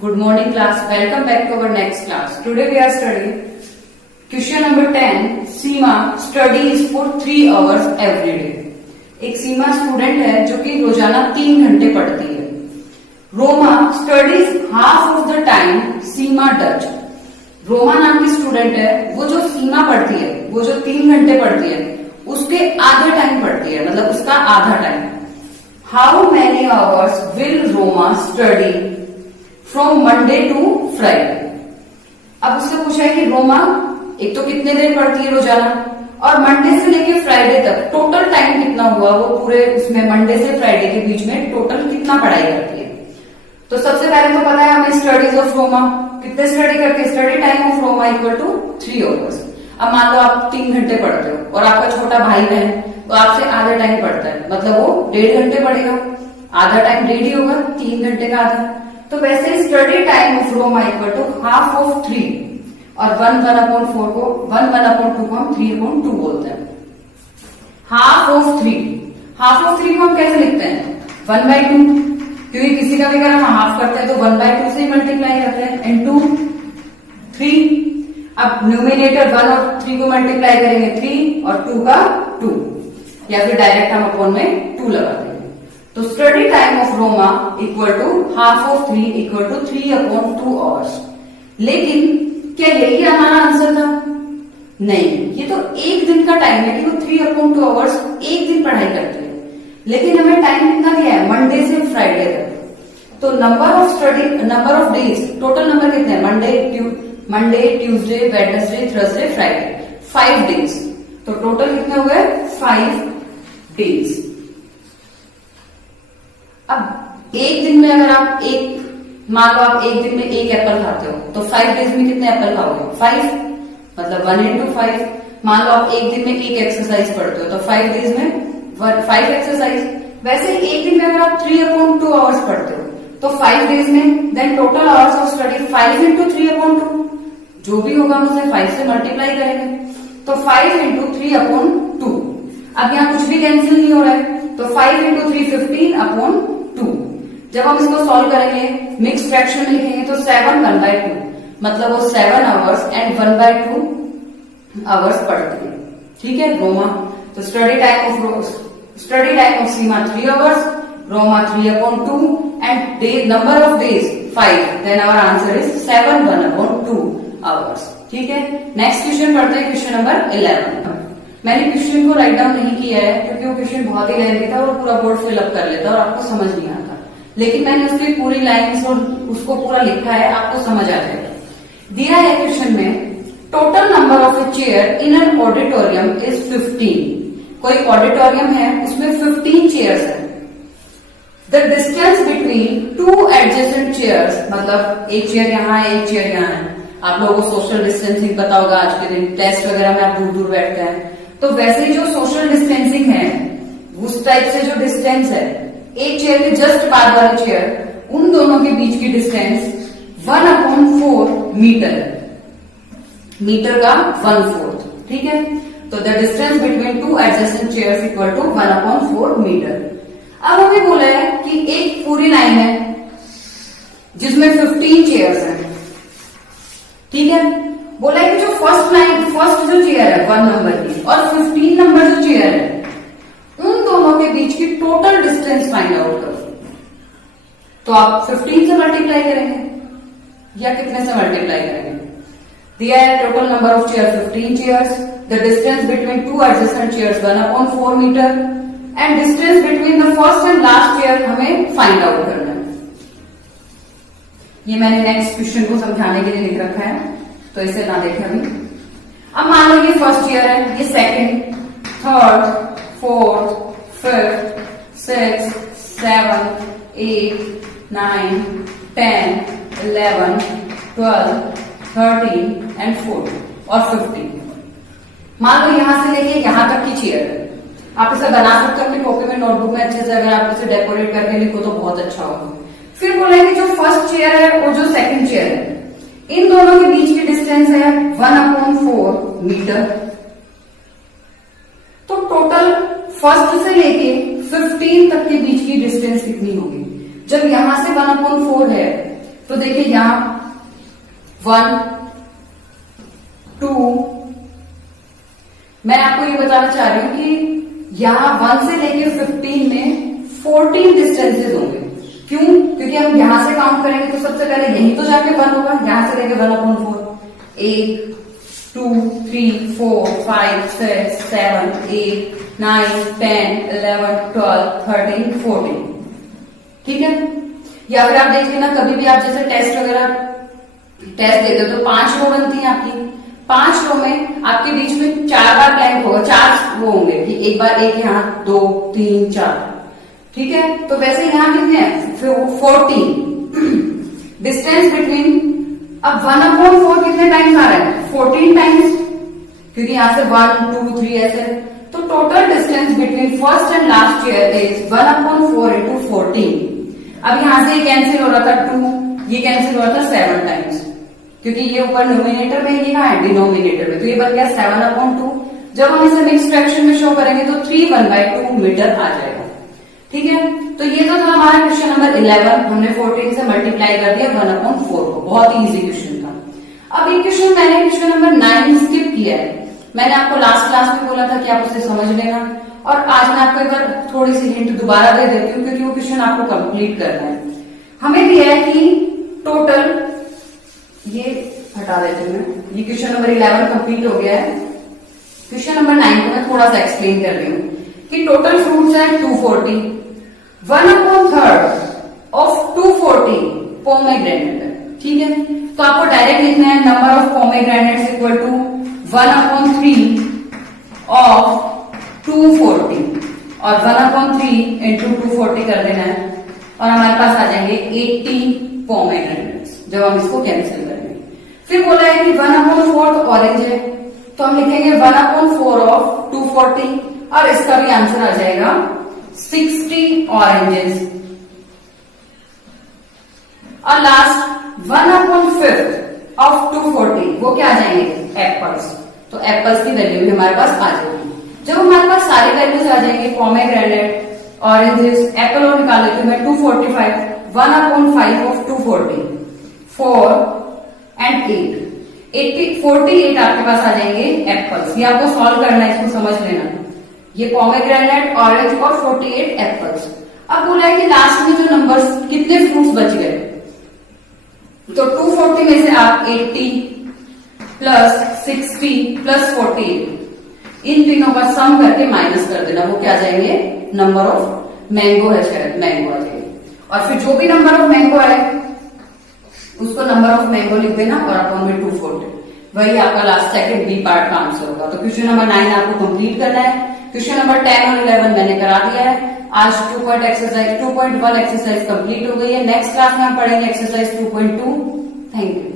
Good morning class. Welcome back to our next class. Today we are studying question number 10. Seema studies for 3 hours every day. एक सीमा student है जो कि रोजाना 3 घंटे पढ़ती है. Roma studies half of the time Seema does. Roma नाम की स्टूडेंट है, वो जो सीमा पढ़ती है, वो जो 3 घंटे पढ़ती है, उसके आधे टाइम पढ़ती है, मतलब उसका आधा time. How many hours will Roma study from Monday to Friday. अब उससे पूछा है कि रोमा एक तो कितने देर पढ़ती है रोजाना, और मंडे से लेके फ्राइडे तक टोटल टाइम कितना हुआ, वो पूरे उसमें मंडे से फ्राइडे के बीच में टोटल कितना पढ़ाई करती है. तो सबसे पहले तो पता है हमें स्टडीज ऑफ रोमा कितने स्टडी करते हैं. Study time of Roma equal to 3 hours. अब मान लो आप 3 घंटे पढ़ते हो और आपका छोटा भाई बहन तो आपसे आधा टाइम पढ़ता है, मतलब वो 1.5 घंटे पढ़ेगा. आधा टाइम 1.5 ही होगा, 3 घंटे का आधा. तो वैसे study time of Roma equal to half of 3 और 1/4 को 1/2 को हम 3/2 बोलते हैं. हाफ ऑफ 3 को हम कैसे लिखते हैं 1/2, क्योंकि किसी का भी अगर हम हाफ करते हैं तो 1/2 से ही मल्टीप्लाई करते हैं इनटू 3. अब न्यूमिनेटर 1 और 3 को मल्टीप्लाई करेंगे 3 और 2 का 2, या फिर डायरेक्ट हम अपॉन में 2 लगा देंगे. तो study time of Roma equal to half of 3 equal to 3/2 hours. लेकिन क्या यही हमारा आंसर था? नहीं, ये तो एक दिन का टाइम है कि वो 3/2 आवर्स एक दिन पढ़ाई करती है. लेकिन हमें टाइम कितना दिया है मंडे से फ्राइडे तक. तो number of days total number कितने हैं? Monday, Tuesday, Wednesday, Thursday, Friday, 5 days. तो टोटल कितने हो गए 5 डेज. अब एक दिन में अगर आप मान लो आप एक दिन में 1 एप्पल खाते हो तो 5 डेज में कितने एप्पल खाओगे? 5, मतलब 1 into 5. मान लो आप एक दिन में 1 एक्सरसाइज पढ़ते हो तो 5 डेज में 5 एक्सरसाइज. वैसे एक दिन में अगर आप 3/2 आवर्स पढ़ते हो तो 5 डेज में then total hours of study 5 into 3/2. जो भी होगा हम उसे 5 से मल्टीप्लाई करेंगे. तो 5 into 3/2. अब यहाँ कुछ भी कैंसिल नहीं हो रहा है, तो 5 into 3 15/2. जब हम इसको सॉल्व करेंगे मिक्स फ्रैक्शन में लिखेंगे तो 7 1/2, मतलब वो 7 आवर्स एंड 1/2 आवर्स पढ़ती है. ठीक है रोमा. तो study time of Seema 3 hours, Roma 3/2 and number of days 5. Then our answer is 7 1/2 hours. ठीक है. नेक्स्ट क्वेश्चन पढ़ते हैं, क्वेश्चन नंबर 11. मैंने क्वेश्चन को राइट डाउन नहीं किया है क्योंकि वो क्वेश्चन बहुत ही लेंथी था और पूरा बोर्ड फिलअप कर लेता और आपको समझ नहीं आता. लेकिन मैंने उसकी पूरी लाइन्स और उसको पूरा लिखा है, आपको समझ आ जाएगा. दिया है क्वेश्चन में total number of a chair in an auditorium is 15. कोई ऑडिटोरियम है उसमें 15 चेयर्स है. The distance between 2 adjacent chairs, मतलब एक चेयर यहाँ है एक चेयर यहाँ है. आप लोगों को सोशल डिस्टेंसिंग पता होगा, आज के दिन टेस्ट वगैरह में आप दूर दूर बैठते हैं. तो वैसे ही जो सोशल डिस्टेंसिंग है उस टाइप से जो डिस्टेंस है एक चेयर के जस्ट बाद वाले चेयर, उन दोनों के बीच की डिस्टेंस 1/4 मीटर है. मीटर का 1/4. ठीक है. तो the distance between 2 adjacent chairs equal to 1/4 metre. अब हमें बोला है कि एक पूरी लाइन है जिसमें 15 चेयर्स हैं. ठीक है. बोला है कि जो फर्स्ट जो चेयर है 1 नंबर की और 15 नंबर जो चेयर है उन दोनों के बीच की टोटल डिस्टेंस फाइंड आउट करो. तो आप 15 से मल्टीप्लाई करेंगे या कितने से मल्टीप्लाई करेंगे? दिया है total number of chair 15 chairs, the distance between 2 adjacent chairs 1/4 metre and distance between the first and last chair हमें फाइंड आउट करना है. ये मैंने नेक्स्ट क्वेश्चन को समझाने के लिए लिख रखा है, तो इसे ना देखें अभी. अब मान लो ये फर्स्ट चेयर है, ये second, third, 4th, 5th, 6th, 7th, 8th, 9th, 10th, 11th, 12th, 13th and 14th और 15th. मान लो यहां से लेके यहां तक की चेयर है. आप इसे बना सकते हो अपनी कॉपी में, नोटबुक में अच्छे से. अगर आप इसे डेकोरेट करके लिखो तो बहुत अच्छा होगा. फिर बोलेंगे जो फर्स्ट चेयर है और जो सेकंड चेयर है इन दोनों के बीच की डिस्टेंस है 1/4 मीटर. तो टोटल फर्स्ट से लेके 15 तक के बीच की डिस्टेंस कितनी होगी? जब यहां से 1/4 है तो देखिए यहां 1 2, मैं आपको ये बताना चाह रही हूं कि यहां 1 से लेके 15 में 14 डिस्टेंसेस होंगे। क्यों? क्योंकि हम यहां से काउंट करेंगे तो सबसे पहले यहीं तो जाके 1 होगा, यहां से लेके 1/4 1 2 3 4 5 6 7 8 9 10 11 12 13 14, ठीक है। या फिर आप देख लेना कभी भी आप जैसे टेस्ट वगैरह टेस्ट देते हो तो 5 रो बनती है आपकी, 5 रो में आपके बीच में 4 बार ब्लैंक होगा, 4 वो होंगे कि एक बार एक यहाँ 2 3 4, ठीक है। तो वैसे यहाँ कितने हैं? 14 डिस्टेंस बिटवीन, अब 1/4 कितने टाइम्स आ रहा है? 14 टाइम्स, क्योंकि यहां से 1 2 3 ऐसे, तो total distance between first and last year is 1/4 into 14। अब यहां से ये कैंसिल हो रहा था 2, ये कैंसिल हो रहा था 7 टाइम्स, क्योंकि ये ऊपर नोमिनेटर में, ये कहां है? डिनोमिनेटर में, तो ये बन गया 7/2। जब हम इसे मिक्स फ्रैक्शन में शो करेंगे तो 3 1/2 मीटर आ जाएगा, ठीक है। तो ये तो था हमारा क्वेश्चन नंबर 11, हमने 14 से मल्टीप्लाई कर दिया 1/4 को, बहुत ही इजी क्वेश्चन था। अब ये क्वेश्चन मैंने क्वेश्चन नंबर 9 स्किप किया है, मैंने आपको लास्ट क्लास में बोला था कि आप उसे समझ लेना, और आज मैं आपको एक बार थोड़ी सी हिंट दोबारा दे देती हूँ क्योंकि वो क्वेश्चन आपको कंप्लीट करना है। हमें दिया है कि टोटल, ये हटा देती हूँ मैं, ये क्वेश्चन नंबर 11 कंप्लीट हो गया है। क्वेश्चन नंबर 9 को मैं थोड़ा सा एक्सप्लेन कर रही हूँ कि टोटल फ्रूट्स है 240, 1/3 ऑफ 240 पोमेग्रेनेट है, ठीक है। तो आपको डायरेक्ट लिखना है number of pomegranates equal to 1/3 of 240, और 1/3 इंटू 240 कर देना है, और हमारे पास आ जाएंगे 80 पोमेग्रेनेट्स जब हम इसको कैंसिल करेंगे। फिर बोला है कि 1/4 तो ऑरेंज है, तो हम लिखेंगे 1/4 ऑफ 240, और इसका भी आंसर आ जाएगा 60 ऑरेंजेस। और लास्ट 1/5 ऑफ 240, वो क्या आ जाएंगे? एप्पल्स। तो एप्पल्स की वैल्यू भी हमारे पास आ जाएगी। जब हमारे पास सारी वैल्यूज आ जाएंगे, पोमेग्रेनेट, ऑरेंजेस, एप्पल और निकाल लेती हूँ मैं 245, 1/5 ऑफ 240 4 एंड 8 48 आपके पास आ जाएंगे एप्पल्स। ये आपको सॉल्व करना है, इसको समझ लेना। ये पोमेग्रेनेट, ऑरेंज और 48 एप्पल्स। अब बोला है कि लास्ट में जो नंबर्स, कितने फ्रूट्स बच गए, तो 240 में से आप 80 प्लस 60 प्लस 48 इन तीनों का सम करके माइनस कर देना, वो क्या आ जाएंगे? नंबर ऑफ मैंगो है, शायद मैंगो आ जाएंगे। और फिर जो भी नंबर ऑफ मैंगो आए उसको नंबर ऑफ मैंगो लिख देना, और अपॉन में 240, वही आपका लास्ट सेकंड बी पार्ट का आंसर होगा। तो क्वेश्चन नंबर 9 आपको कंप्लीट करना है। क्वेश्चन नंबर 10 और 11 मैंने करा दिया है। आज 2.1 एक्सरसाइज कंप्लीट हो गई है। नेक्स्ट क्लास में हम पढ़ेंगे एक्सरसाइज 2.2। Thank you.